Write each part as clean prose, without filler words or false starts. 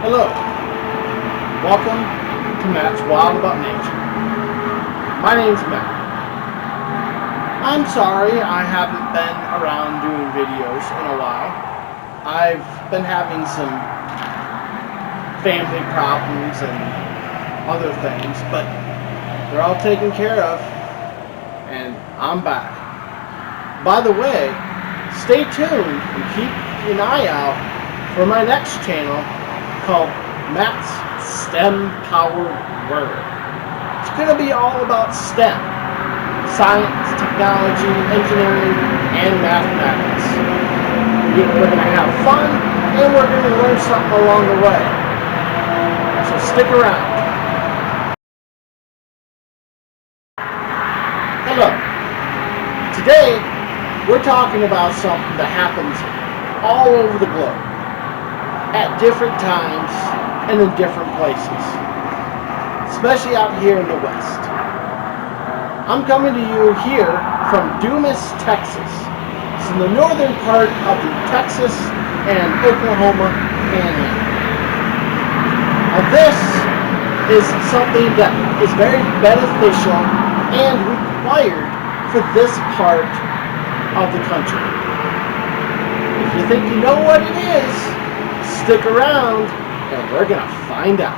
Hello, welcome to Matt's Wild About Nature. My name's Matt. I'm sorry I haven't been around doing videos in a while. I've been having some family problems and other things, but they're all taken care of, and I'm back. By the way, stay tuned and keep an eye out for my next channel called Matt's STEM Powered Word. It's going to be all about STEM, science, technology, engineering, and mathematics. We're going to have fun, and we're going to learn something along the way. So stick around. Hello. Today, we're talking about something that happens all over the globe, at different times and in different places, especially out here in the West. I'm coming to you here from Dumas, Texas. It's in the northern part of the Texas and Oklahoma panhandle. Now this is something that is very beneficial and required for this part of the country. If you think you know what it is, stick around and we're going to find out.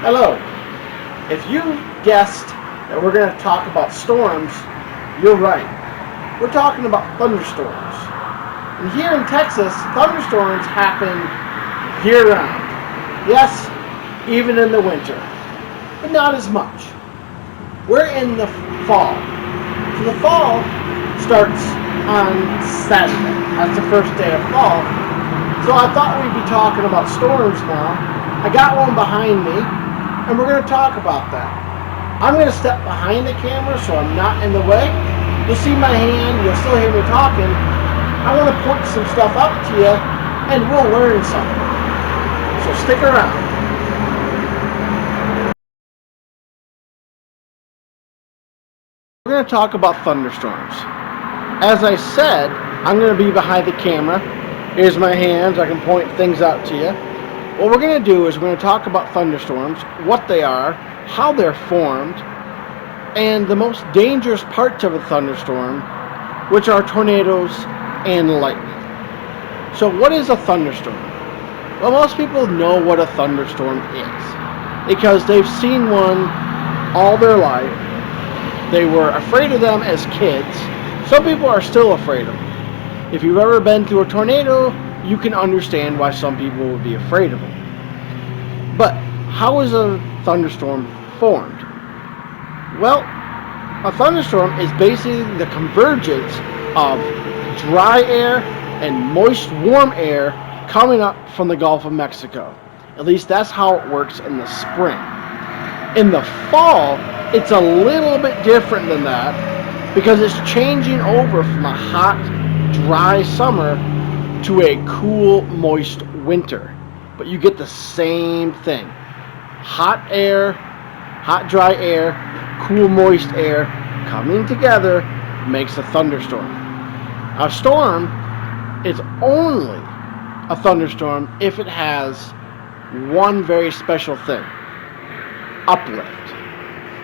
Hello. If you guessed that we're going to talk about storms, you're right. We're talking about thunderstorms. And here in Texas, thunderstorms happen year-round. Yes, even in the winter, but not as much. We're in the fall. So the fall starts on Saturday. That's the first day of fall. So I thought we'd be talking about storms now. I got one behind me, and we're going to talk about that. I'm going to step behind the camera so I'm not in the way. You'll see my hand, you'll still hear me talking. I want to point some stuff out to you, and we'll learn something. So stick around. We're going to talk about thunderstorms. As I said, I'm going to be behind the camera. Here's my hands, I can point things out to you. What we're going to do is we're going to talk about thunderstorms, what they are, how they're formed, and the most dangerous parts of a thunderstorm, which are tornadoes and lightning. So what is a thunderstorm? Well, most people know what a thunderstorm is because they've seen one all their life. They were afraid of them as kids. Some people are still afraid of them. If you've ever been through a tornado, you can understand why some people would be afraid of them. But how is a thunderstorm formed? Well, a thunderstorm is basically the convergence of dry air and moist, warm air coming up from the Gulf of Mexico. At least that's how it works in the spring. In the fall, it's a little bit different than that because it's changing over from a hot, dry summer to a cool, moist winter. But you get the same thing. Hot air, hot, dry air, cool, moist air coming together makes a thunderstorm. A storm is only a thunderstorm if it has one very special thing: uplift.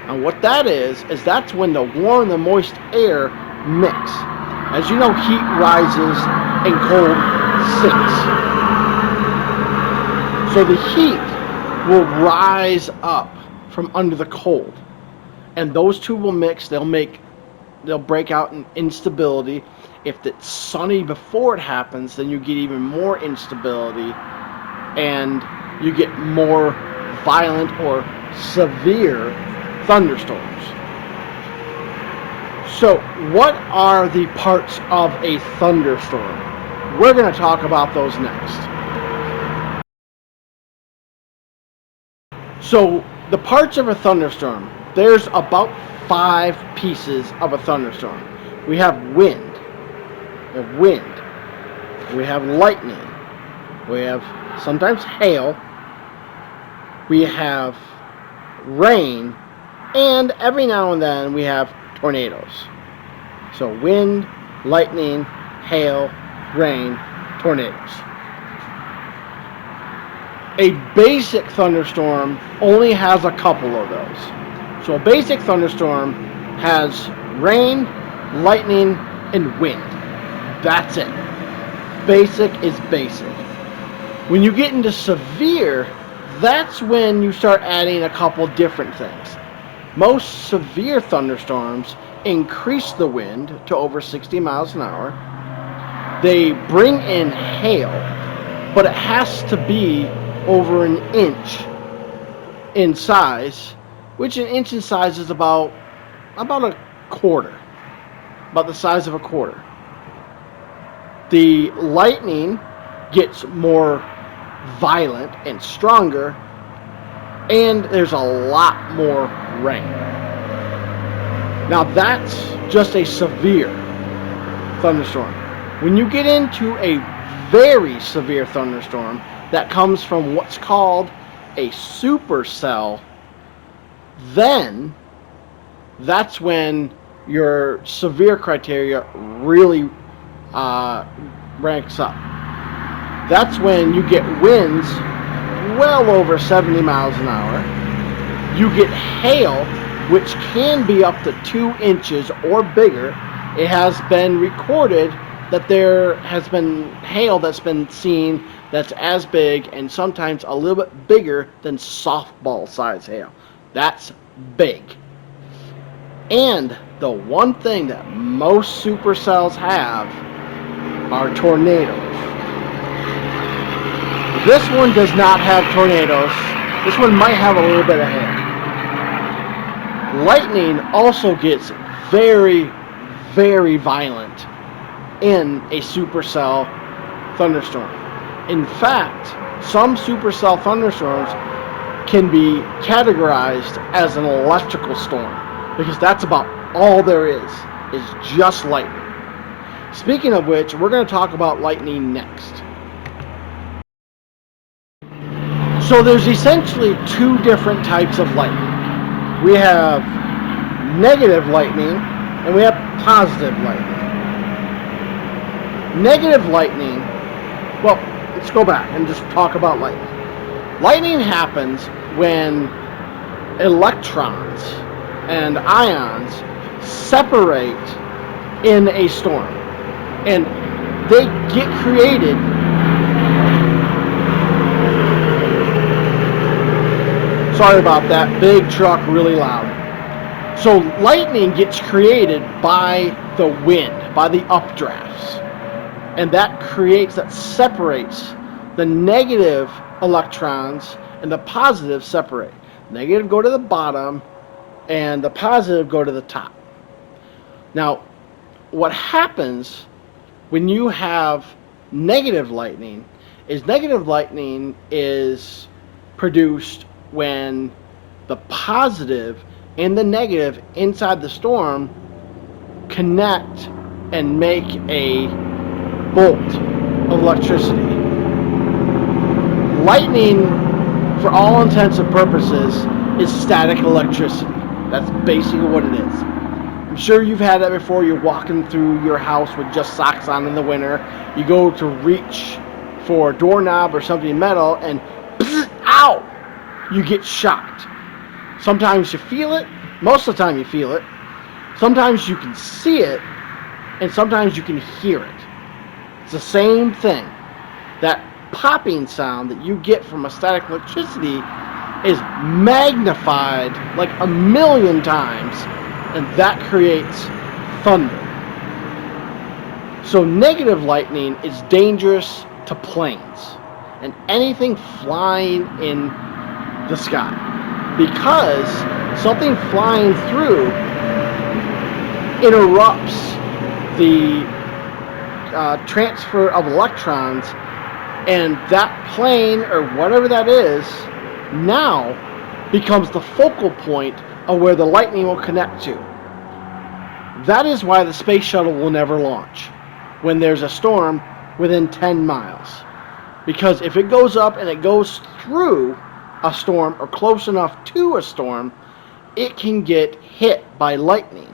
And what that is that's when the warm and the moist air mix. As you know, heat rises and cold sinks. So the heat will rise up from under the cold. And those two will mix, they'll break out in instability. If it's sunny before it happens, then you get even more instability and you get more violent or severe thunderstorms. So what are the parts of a thunderstorm? We're going to talk about those next. So the parts of a thunderstorm, there's about 5 pieces of a thunderstorm. We have wind. we have lightning, we have sometimes hail, we have rain, and every now and then we have tornadoes. So wind, lightning, hail, rain, tornadoes. A basic thunderstorm only has a couple of those. So a basic thunderstorm has rain, lightning, and wind. That's it. Basic is basic. When you get into severe, that's when you start adding a couple different things. Most severe thunderstorms increase the wind to over 60 miles an hour. They bring in hail, but it has to be over an inch in size, which an inch in size is about a quarter, about the size of a quarter. The lightning gets more violent and stronger, and there's a lot more rain. Now that's just a severe thunderstorm. When you get into a very severe thunderstorm that comes from what's called a supercell, then that's when your severe criteria really ranks up. That's when you get winds well over 70 miles an hour. You get hail, which can be up to 2 inches or bigger. It has been recorded that there has been hail that's been seen that's as big and sometimes a little bit bigger than softball size hail. That's big. And the one thing that most supercells have are tornadoes. This one does not have tornadoes. This one might have a little bit of hail. Lightning also gets very, very violent in a supercell thunderstorm. In fact, some supercell thunderstorms can be categorized as an electrical storm because that's about all there is just lightning. Speaking of which, we're going to talk about lightning next. So there's essentially 2 different types of lightning. We have negative lightning and we have positive lightning. Negative lightning, well, let's go back and just talk about lightning. Lightning happens when electrons and ions separate in a storm. And they get created sorry about that, big truck, really loud. So lightning gets created by the wind, by the updrafts. And that separates the negative electrons and the positive separate. Negative go to the bottom and the positive go to the top. Now, what happens when you have negative lightning is produced when the positive and the negative inside the storm connect and make a bolt of electricity. Lightning, for all intents and purposes, is static electricity. That's basically what it is. I'm sure you've had that before. You're walking through your house with just socks on in the winter. You go to reach for a doorknob or something metal and ow! You get shocked. Sometimes you feel it. Most of the time you feel it. Sometimes you can see it. And sometimes you can hear it. It's the same thing. That popping sound that you get from a static electricity is magnified like 1,000,000 times, and that creates thunder. So negative lightning is dangerous to planes and anything flying in the sky, because something flying through interrupts the transfer of electrons, and that plane or whatever that is now becomes the focal point of where the lightning will connect to. That is why the space shuttle will never launch. When there's a storm, within 10 miles. Because if it goes up and it goes through a storm or close enough to a storm, it can get hit by lightning.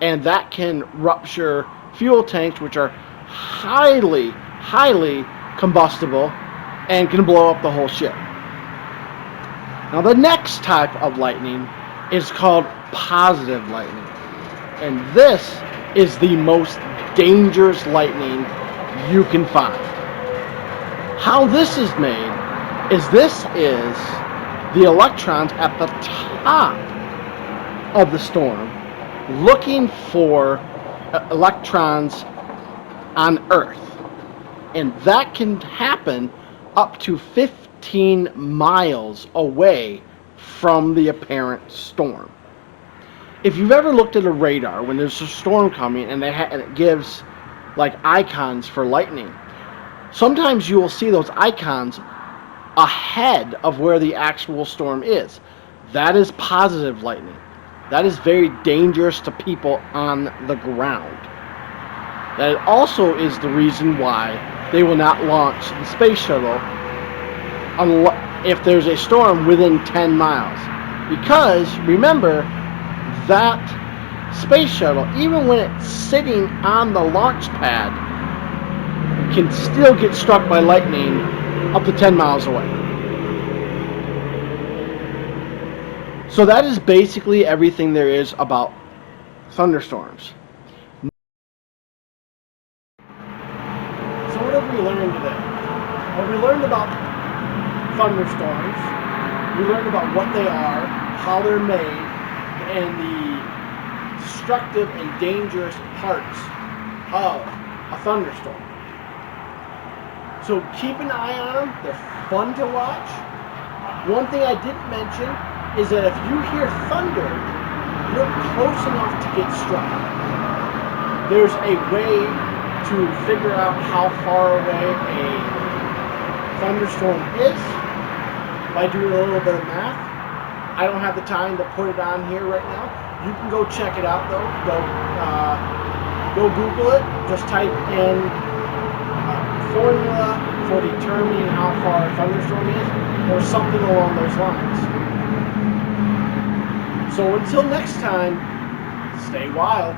And that can rupture fuel tanks, which are highly, highly combustible and can blow up the whole ship. Now, the next type of lightning is called positive lightning. And this is the most dangerous lightning you can find. How this is made is the electrons at the top of the storm looking for electrons on Earth. And that can happen up to 15 miles away from the apparent storm. If you've ever looked at a radar when there's a storm coming and it gives like icons for lightning, sometimes you will see those icons ahead of where the actual storm is. That is positive lightning. That is very dangerous to people on the ground. That also is the reason why they will not launch the space shuttle if there's a storm within 10 miles. Because, remember, that space shuttle, even when it's sitting on the launch pad, can still get struck by lightning up to 10 miles away. So that is basically everything there is about thunderstorms. So what have we learned today? Well, we learned about thunderstorms. We learned about what they are, how they're made, and the destructive and dangerous parts of a thunderstorm. So keep an eye on them. They're fun to watch. One thing I didn't mention is that if you hear thunder, you're close enough to get struck. There's a way to figure out how far away a thunderstorm is by doing a little bit of math. I don't have the time to put it on here right now. You can go check it out though. Go Google it. Just type in formula for determining how far a thunderstorm is, or something along those lines. So until next time, stay wild.